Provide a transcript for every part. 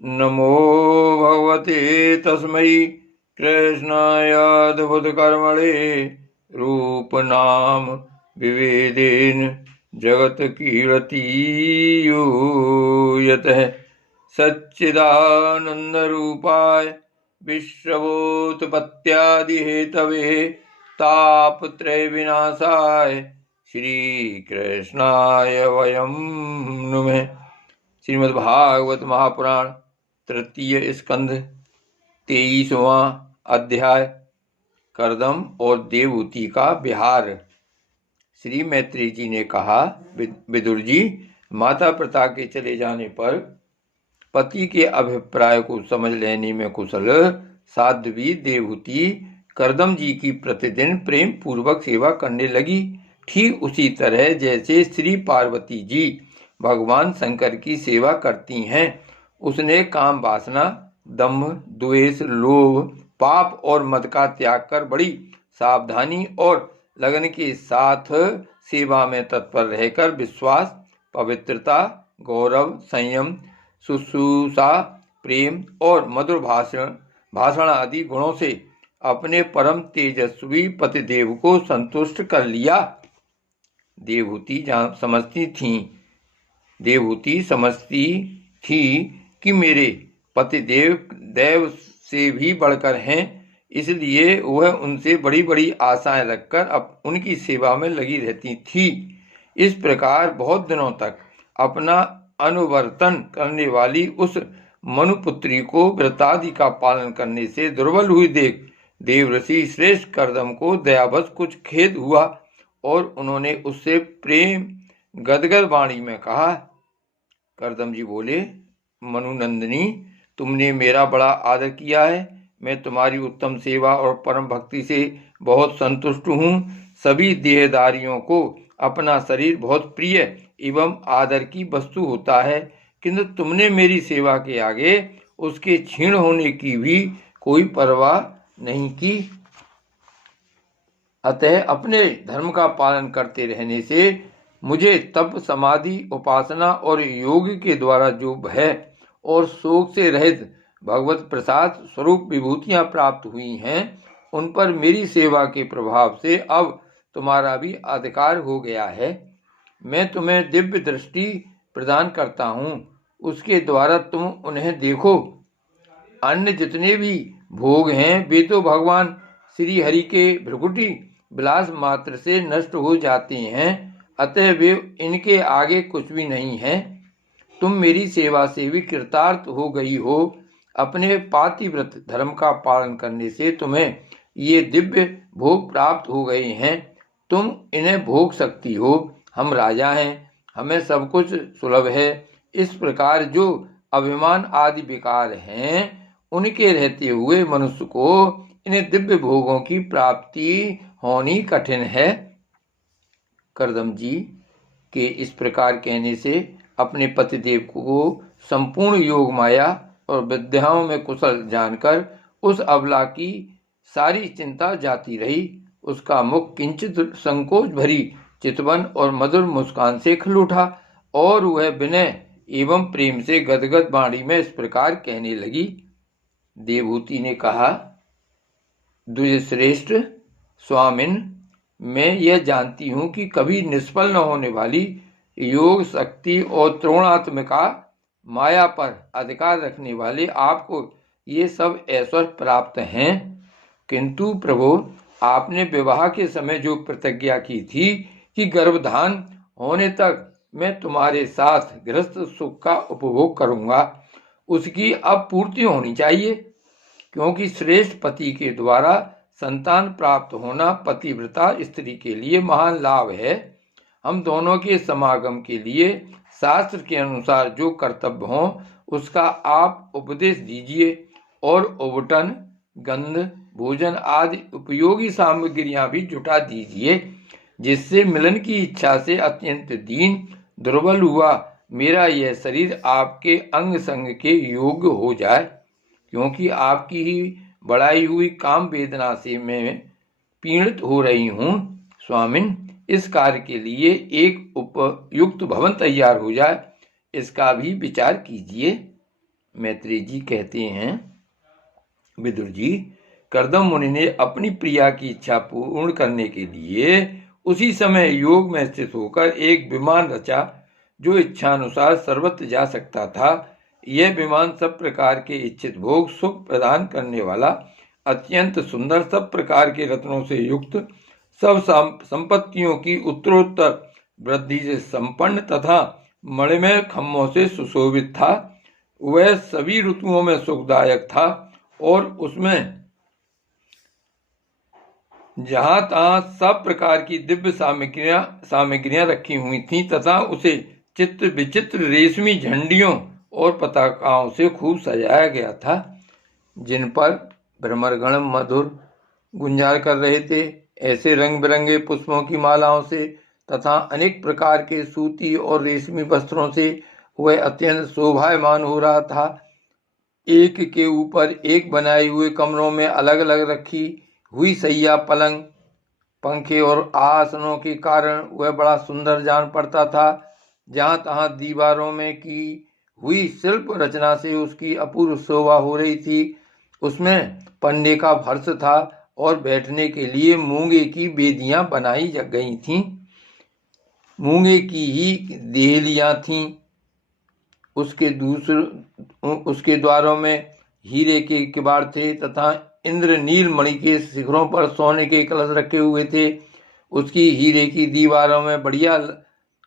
नमो भगवते तस्मै कृष्णायाद्भुतकर्मणे रूपनाम विवेदेन जगत कीर्तियूयतः सच्चिदानन्दरूपाय विश्वोत्पत्त्यादिहेतवे तापत्रयविनाशाय श्रीकृष्णाय वयं नुमः। श्रीमद्भागवत महापुराण तृतीय स्कंध 23वां अध्याय कर्दम और देवहूति का विहार। श्री मैत्री जी ने कहा, विदुर जी, माता पिता के चले जाने पर पति के अभिप्राय को समझ लेने में कुशल साध्वी देवहूति कर्दम जी की प्रतिदिन प्रेम पूर्वक सेवा करने लगी। ठीक उसी तरह जैसे श्री पार्वती जी भगवान शंकर की सेवा करती हैं। उसने काम वासना, दंभ, द्वेष, लोभ, पाप और मद का त्याग कर बड़ी सावधानी और लगन के साथ सेवा में तत्पर रहकर विश्वास, पवित्रता, गौरव, संयम, शुश्रूषा, प्रेम और मधुर भाषण आदि गुणों से अपने परम तेजस्वी पतिदेव को संतुष्ट कर लिया। देवहूति समझती थी कि मेरे पतिदेव देव से भी बढ़कर हैं, इसलिए वह उनसे बड़ी बड़ी आशाएं रखकर अब उनकी सेवा में लगी रहती थी। इस प्रकार बहुत दिनों तक अपना अनुवर्तन करने वाली उस मनुपुत्री को व्रतादि का पालन करने से दुर्बल हुई देख देवऋषि श्रेष्ठ कर्दम को दयावश कुछ खेद हुआ और उन्होंने उससे प्रेम गदगद वाणी में कहा। कर्दम जी बोले, मनुनंदिनी, तुमने मेरा बड़ा आदर किया है। मैं तुम्हारी उत्तम सेवा और परम भक्ति से बहुत संतुष्ट हूँ। सभी देहधारियों को अपना शरीर बहुत प्रिय एवं आदर की वस्तु होता है, किंतु तुमने मेरी सेवा के आगे उसके क्षीण होने की भी कोई परवाह नहीं की। अतः अपने धर्म का पालन करते रहने से मुझे तप, समाधि, उपासना और योग के द्वारा जो भय और शोक से रहित भगवत प्रसाद स्वरूप विभूतियां प्राप्त हुई हैं, उन पर मेरी सेवा के प्रभाव से अब तुम्हारा भी अधिकार हो गया है। मैं तुम्हें दिव्य दृष्टि प्रदान करता हूँ, उसके द्वारा तुम उन्हें देखो। अन्य जितने भी भोग हैं वे तो भगवान श्री हरि के भृकुटी विलास मात्र से नष्ट हो जाते हैं, अतः वे इनके आगे कुछ भी नहीं हैं। तुम मेरी सेवा से भी कृतार्थ हो गई हो। अपने पातिव्रत धर्म का पालन करने से तुम्हें ये दिव्य भोग प्राप्त हो गए हैं, तुम इन्हें भोग सकती हो। हम राजा हैं, हमें सब कुछ सुलभ है। इस प्रकार जो अभिमान आदि विकार हैं, उनके रहते हुए मनुष्य को इन दिव्य भोगों की प्राप्ति होनी कठिन है। कर्दम जी के इस प्रकार कहने से अपने पतिदेव को संपूर्ण योग माया और विद्याओं में कुशल जानकर उस अबला की सारी चिंता जाती रही। उसका मुख किंचित संकोच भरी चितवन और मधुर मुस्कान से खिल उठा और वह विनय एवं प्रेम से गदगद वाणी में इस प्रकार कहने लगी। देवहूति ने कहा, द्विजश्रेष्ठ स्वामिन, मैं यह जानती हूँ कि कभी निष्फल न होने वाली योग शक्ति और त्रिगुणात्मिका माया पर अधिकार रखने वाले आपको ये सब ऐश्वर्य प्राप्त हैं, किंतु प्रभु, आपने विवाह के समय जो प्रतिज्ञा की थी कि गर्भधान होने तक मैं तुम्हारे साथ गृहस्थ सुख का उपभोग करूंगा, उसकी अब पूर्ति होनी चाहिए, क्योंकि श्रेष्ठ पति के द्वारा संतान प्राप्त होना पतिव्रता स्त्री के लिए महान लाभ है। हम दोनों के समागम के लिए शास्त्र के अनुसार जो कर्तव्य हो उसका आप उपदेश दीजिए और उबटन, गंध, भोजन आदि उपयोगी सामग्रियां भी जुटा दीजिए, जिससे मिलन की इच्छा से अत्यंत दीन दुर्बल हुआ मेरा यह शरीर आपके अंग संग के योग्य हो जाए, क्योंकि आपकी ही बढ़ाई हुई काम वेदना से मैं पीड़ित हो रही हूँ। स्वामिन, इस कार्य के लिए एक उपयुक्त भवन तैयार हो जाए, इसका भी विचार कीजिए। मैत्री जी कहते हैं, विदुर जी, कर्दम मुनि ने अपनी प्रिया की इच्छा पूर्ण करने के लिए उसी समय योग में स्थित होकर एक विमान रचा जो इच्छानुसार सर्वत्र जा सकता था। यह विमान सब प्रकार के इच्छित भोग सुख प्रदान करने वाला, अत्यंत सुंदर, सब प्रकार के रत्नों से युक्त, सब संपत्तियों की उत्तरोत्तर वृद्धि से संपन्न तथा मणिमय खम्भों से सुशोभित था। वह सभी ऋतुओं में सुखदायक था और उसमें जहां तहां सब प्रकार की दिव्य सामग्रियां रखी हुई थीं तथा उसे चित्र विचित्र रेशमी झंडियों और पताकाओं से खूब सजाया गया था, जिन पर भ्रमरगण मधुर गुंजार कर रहे थे। ऐसे रंग बिरंगे पुष्पों की मालाओं से तथा अनेक प्रकार के सूती और रेशमी वस्त्रों से वह अत्यंत शोभायमान हो रहा था। एक के ऊपर एक बनाए हुए कमरों में अलग अलग रखी हुई सैया, पलंग, पंखे और आसनों के कारण वह बड़ा सुंदर जान पड़ता था। जहां तहां दीवारों में की हुई शिल्प रचना से उसकी अपूर्व शोभा हो रही थी। उसमें पन्ने का फर्श था और बैठने के लिए मूंगे की बेदियां बनाई गई थीं। मूंगे की ही देहलियां थीं। उसके द्वारों में हीरे के किवाड़ थे तथा इंद्रनील मणि के शिखरों पर सोने के कलश रखे हुए थे। उसकी हीरे की दीवारों में बढ़िया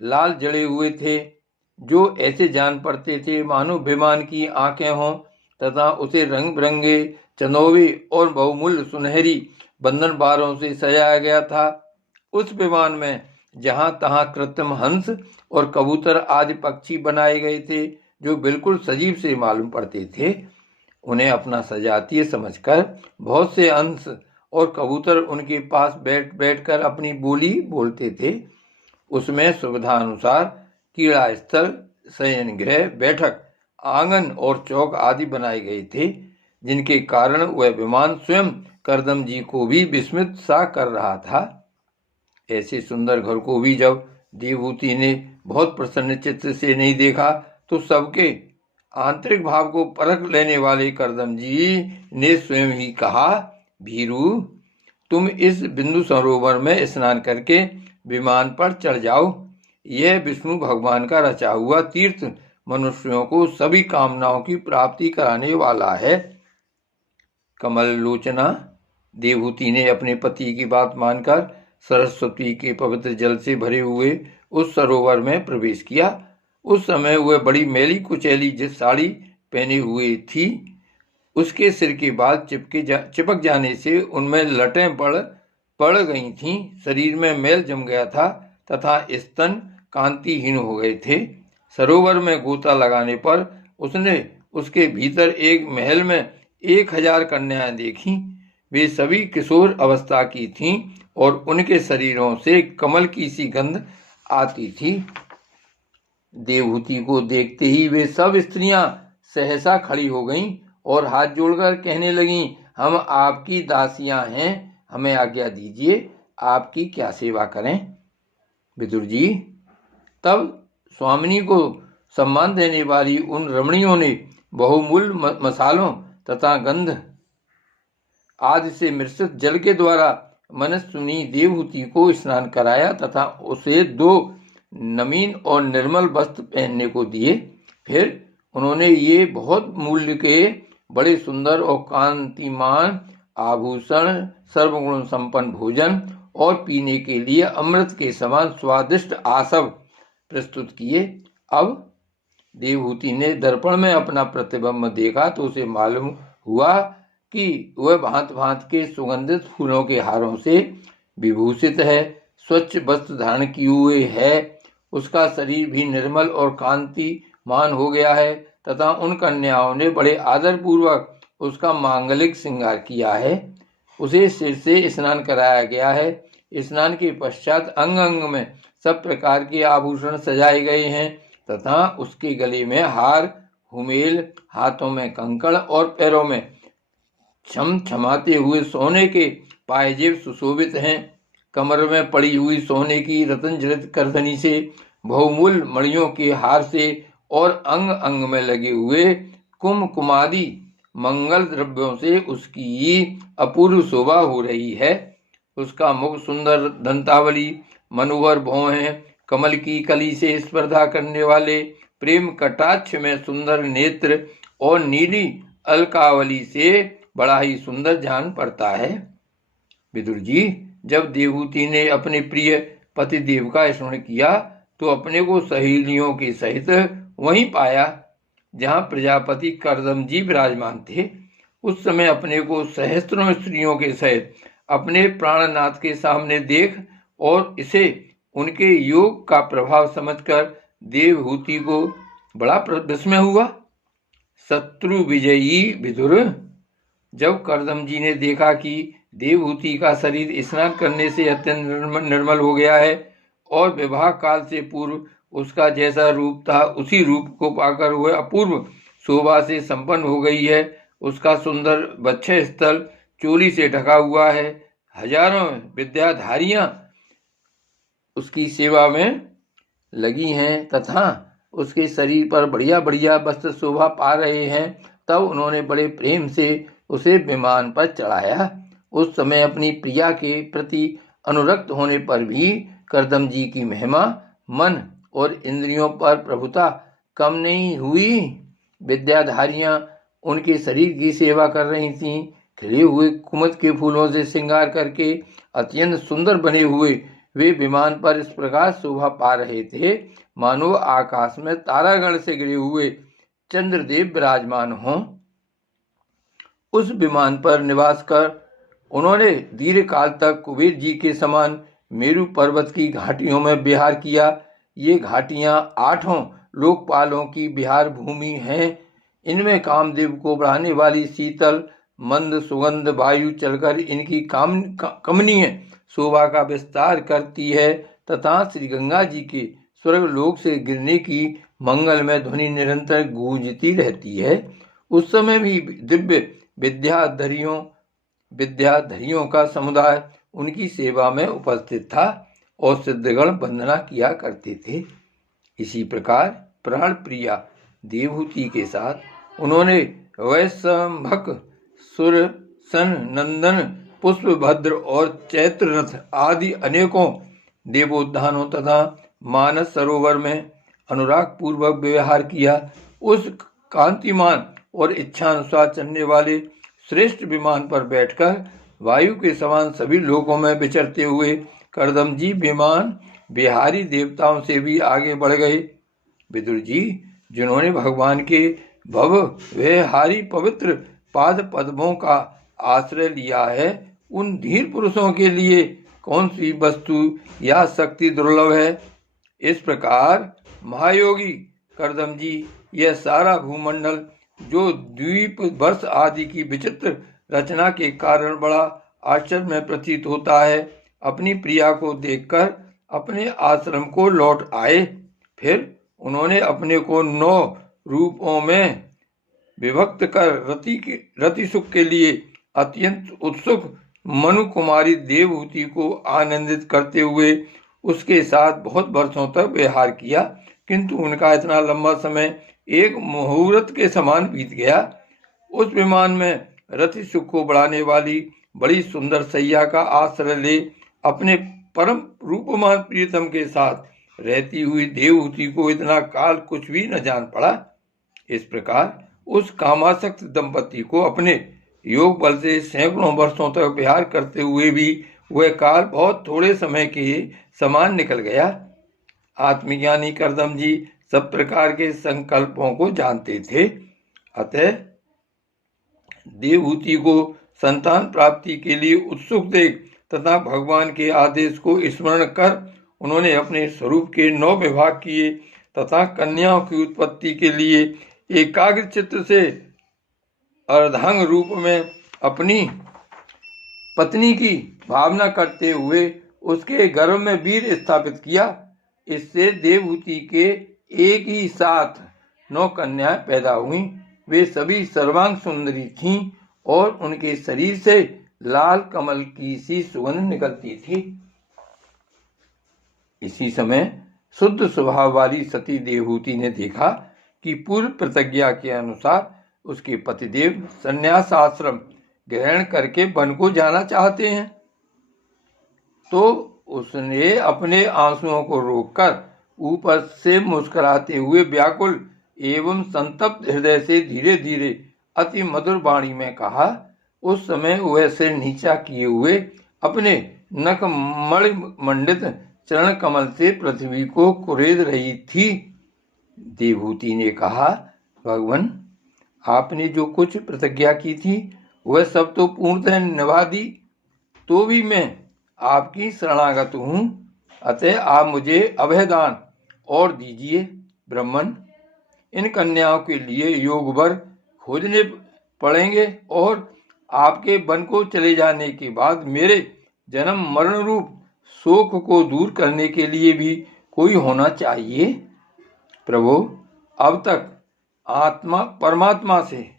लाल जड़े हुए थे, जो ऐसे जान पड़ते थे मानो विमान की आंखें हों, तथा उसे रंग बिरंगे चंदोवे और बहुमूल्य सुनहरी बंधन बारों से सजाया गया था। उस विमान में जहां तहां कृत्रिम हंस और कबूतर आदि पक्षी बनाए गए थे, जो बिल्कुल सजीव से मालूम पड़ते थे। उन्हें अपना सजातीय समझकर बहुत से हंस और कबूतर उनके पास बैठ बैठकर अपनी बोली बोलते थे। उसमें सुविधा अनुसार क्रीड़ा स्थल, शयन गृह, बैठक, आंगन और चौक आदि बनाए गए थे, जिनके कारण वह विमान स्वयं कर्दम जी को भी विस्मित सा कर रहा था। ऐसे सुंदर घर को भी जब देवहूति ने बहुत प्रसन्न चित्त से नहीं देखा, तो सबके आंतरिक भाव को परख लेने वाले कर्दम जी ने स्वयं ही कहा, भीरू, तुम इस बिंदु सरोवर में स्नान करके विमान पर चढ़ जाओ। यह विष्णु भगवान का रचा हुआ तीर्थ मनुष्यों को सभी कामनाओं की प्राप्ति कराने वाला है। कमल लोचना देवहूति ने अपने पति की बात मानकर सरस्वती के पवित्र जल से भरे हुए उस सरोवर में प्रवेश किया। उस समय वह बड़ी मैली कुचैली जिस साड़ी पहने हुए थी, उसके सिर के बाल चिपक जाने से उनमें लटें पड़ गई थीं। शरीर में मैल जम गया था तथा स्तन कांतिहीन हो गए थे। सरोवर में गोता लगाने पर उसने उसके भीतर एक महल में 1000 कन्याएं देखी। वे सभी किशोर अवस्था की थीं और उनके शरीरों से कमल की सी गंध आती थी। देवहूति को देखते ही वे सब स्त्रियां सहसा खड़ी हो गईं और हाथ जोड़कर कहने लगीं, हम आपकी दासियां हैं, हमें आज्ञा दीजिए, आपकी क्या सेवा करें। विदुर जी, तब स्वामिनी को सम्मान देने वाली उन रमणियों ने बहुमूल्य मसालों तथा गंध आदि से मिश्रित जल के द्वारा मनस्विनी देवहूति को स्नान कराया तथा उसे 2 नवीन और निर्मल वस्त्र पहनने को दिए। फिर उन्होंने ये बहुत मूल्य के बड़े सुंदर और कांतिमान आभूषण, सर्वगुण संपन्न भोजन और पीने के लिए अमृत के समान स्वादिष्ट आसव प्रस्तुत किए। अब देवहूति ने दर्पण में अपना प्रतिबिंब देखा तो उसे मालूम हुआ कि वह भांत भांत के सुगंधित फूलों के हारों से विभूषित है, स्वच्छ वस्त्र धारण किए हुए है। उसका शरीर भी निर्मल और कांतिमान हो गया है तथा उन कन्याओं ने बड़े आदर पूर्वक उसका मांगलिक श्रृंगार किया है। उसे सिर से स्नान कराया गया है। स्नान के पश्चात अंग अंग में सब प्रकार के आभूषण सजाए गए हैं तथा उसके गले में हार, हुमेल, हाथों में कंकड़ और पैरों में छमाते हुए सोने के पायजेब सुशोभित हैं। कमर में पड़ी हुई सोने की रत्न जड़ित करधनी से, बहुमूल्य मणियों के हार से और अंग अंग में लगे हुए कुमकुमादि मंगल द्रव्यों से उसकी अपूर्व शोभा हो रही है। उसका मुख सुंदर दंतावली, मनोहर भौहें, कमल की कली से स्पर्धा करने वाले प्रेम कटाक्ष में सुंदर नेत्र और नीली अलकावली से बड़ा ही सुंदर जान पड़ता है। विदुर जी, जब देवहूति ने अपने प्रिय पतिदेव का स्मरण किया तो अपने को सहेलियों के सहित वहीं पाया जहां प्रजापति कर्दम जी विराजमान थे। उस समय अपने को सहस्त्रों स्त्रियों के सहित अपने प्राणनाथ के सामने देख और इसे उनके योग का प्रभाव समझकर देवहूति को बड़ा विस्मय हुआ। शत्रु विजयी विदुर, जब कर्दम जी ने देखा कि देवहूति का शरीर स्नान करने से अत्यंत निर्मल हो गया है और विवाह काल से पूर्व उसका जैसा रूप था उसी रूप को पाकर वह अपूर्व शोभा से संपन्न हो गई है। उसका सुंदर वक्ष स्थल चोली से ढका हुआ है। हजारों विद्याधारियां उसकी सेवा में लगी हैं तथा उसके शरीर पर बढ़िया बढ़िया वस्त्र शोभा पा रहे हैं। तब उन्होंने बड़े प्रेम से उसे विमान पर चढ़ाया। उस समय अपनी प्रिया के प्रति अनुरक्त होने पर भी कर्दम जी की महिमा मन और इंद्रियों पर प्रभुता कम नहीं हुई। विद्याधारियां उनके शरीर की सेवा कर रही थीं। खिले हुए कुमुद के फूलों से श्रृंगार करके अत्यंत सुंदर बने हुए वे विमान पर इस प्रकार शोभा पा रहे थे मानो आकाश में तारागण से गिरे हुए चंद्रदेव विराजमान हों। उस विमान पर निवास कर उन्होंने दीर्घ काल तक कुबेर जी के समान मेरु पर्वत की घाटियों में विहार किया। ये घाटियां 8 लोकपालों की विहार भूमि हैं। इनमें कामदेव को बढ़ाने वाली शीतल मंद सुगंध वायु चलकर इनकी कमनीय शोभा का विस्तार करती है तथा श्री गंगा जी के स्वर्गलोक से गिरने की मंगलमय ध्वनि निरंतर गूंजती रहती है। उस समय भी दिव्य विद्याधरियों का समुदाय उनकी सेवा में उपस्थित था और सिद्धगण वंदना किया करते थे। इसी प्रकार प्राण प्रिया देवहूति के साथ उन्होंने वैशंभक, सुरसन, नंदन, पुष्पभद्र और चैत्ररथ आदि अनेकों देवोद्यानों तथा मानस सरोवर में अनुराग पूर्वक व्यवहार किया। उस कांतिमान और इच्छानुसार चलने वाले श्रेष्ठ विमान पर बैठकर वायु के समान सभी लोकों में विचरते हुए कर्दम जी विमान बिहारी देवताओं से भी आगे बढ़ गए। विदुर जी, जिन्होंने भगवान के भव व्यहारी पवित्र पाद पद्मों का आश्रय लिया है, उन धीर पुरुषों के लिए कौन सी वस्तु या शक्ति दुर्लभ है। इस प्रकार महायोगी कर्दम जी यह सारा भूमंडल जो द्वीप वर्ष आदि की विचित्र रचना के कारण बड़ा आश्चर्य में प्रतीत होता है, अपनी प्रिया को देखकर अपने आश्रम को लौट आए। फिर उन्होंने अपने को 9 रूपों में विभक्त कर रति सुख के लिए अत्यंत उत्सुक मनु कुमारी देवहूति को आनंदित करते हुए उसके साथ बहुत वर्षों तक व्यवहार किया, किंतु उनका इतना लंबा समय एक मुहूर्त के समान बीत गया। उस विमान में रति सुख को बढ़ाने वाली बड़ी सुंदर सैया का आश्रय ले अपने परम रूपमान प्रियतम के साथ रहती हुई देवहूति को इतना काल कुछ भी न जान पड़ा। इस प्रकार उस कामासक्त दंपति को अपने योग बल से सैकड़ों वर्षों तक विहार करते हुए भी वह काल बहुत थोड़े समय के समान निकल गया। आत्मज्ञानी कर्दम जी सब प्रकार के संकल्पों को जानते थे, अतः देवहूति को संतान प्राप्ति के लिए उत्सुक देख तथा भगवान के आदेश को स्मरण कर उन्होंने अपने स्वरूप के 9 विभाग किए तथा कन्याओं की उत्पत्ति के लिए एकाग्र चित्त से अर्धांग रूप में अपनी पत्नी की भावना करते हुए उसके गर्भ में वीर स्थापित किया। इससे देवहूति के एक ही साथ 9 कन्याएं पैदा हुईं। वे सभी सर्वांग सुंदरी थीं और उनके शरीर से लाल कमल की सी सुगंध निकलती थी। इसी समय शुद्ध स्वभाव वाली सती देवहूति ने देखा कि पूर्व प्रतिज्ञा के अनुसार उसके पतिदेव संन्यास आश्रम ग्रहण करके वन को जाना चाहते हैं। तो उसने अपने आंसुओं को रोककर ऊपर से मुस्कुराते हुए व्याकुल एवं संतप्त हृदय से धीरे धीरे अति मधुर वाणी में कहा। उस समय वह सिर नीचा किए हुए अपने नखमणि मंडित चरण कमल से पृथ्वी को कुरेद रही थी। देवहूति ने कहा, भगवान, आपने जो कुछ प्रतिज्ञा की थी वह सब तो पूर्णतः निभा दी, तो भी मैं आपकी शरणागत हूँ, अतः आप मुझे अभयदान और दीजिए। ब्राह्मण, इन कन्याओं के लिए योग वर खोजने पड़ेंगे और आपके वन को चले जाने के बाद मेरे जन्म मरण रूप शोक को दूर करने के लिए भी कोई होना चाहिए। प्रभु, अब तक परमात्मा से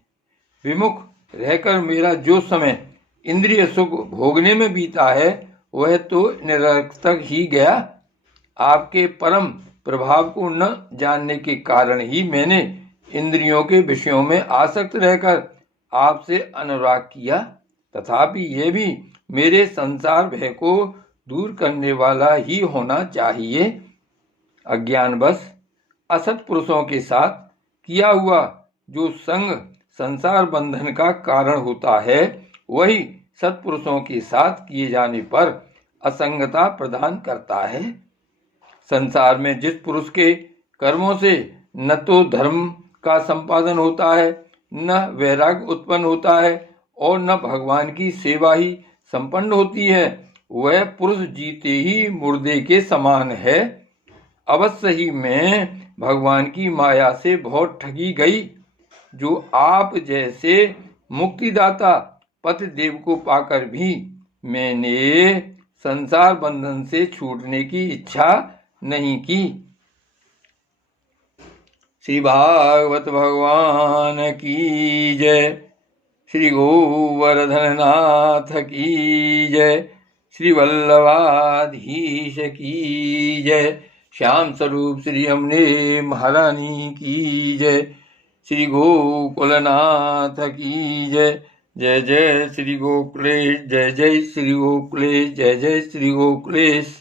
विमुख रहकर मेरा जो समय इंद्रिय सुख भोगने में बीता है वह तो निरर्थक ही गया। आपके परम प्रभाव को न जानने के कारण ही मैंने इंद्रियों के विषयों में आसक्त रहकर आपसे अनुराग किया। तथापि यह भी मेरे संसार भय को दूर करने वाला ही होना चाहिए। अज्ञानवश असत पुरुषों के साथ किया हुआ जो संग संसार बंधन का कारण होता है, वही सत्पुरुषों के साथ किए जाने पर असंगता प्रदान करता है। संसार में जिस पुरुष के कर्मों से न तो धर्म का संपादन होता है, न वैराग्य उत्पन्न होता है और न भगवान की सेवा ही संपन्न होती है, वह पुरुष जीते ही मुर्दे के समान है। अवश्य ही मैं भगवान की माया से बहुत ठगी गई। जो आप जैसे मुक्तिदाता पतिदेव को पाकर भी मैंने संसार बंधन से छूटने की इच्छा नहीं की। श्री भागवत भगवान की जय। श्री गोवर्धन नाथ की जय। श्री वल्लभाधीश की जय। श्याम स्वरूप श्री अम्बे महारानी की जय। श्री गोकुलनाथ की जय। जय जय श्री गोकुलेश, जय जय श्री गोकुलेश, जय जय श्री गोकुलेश।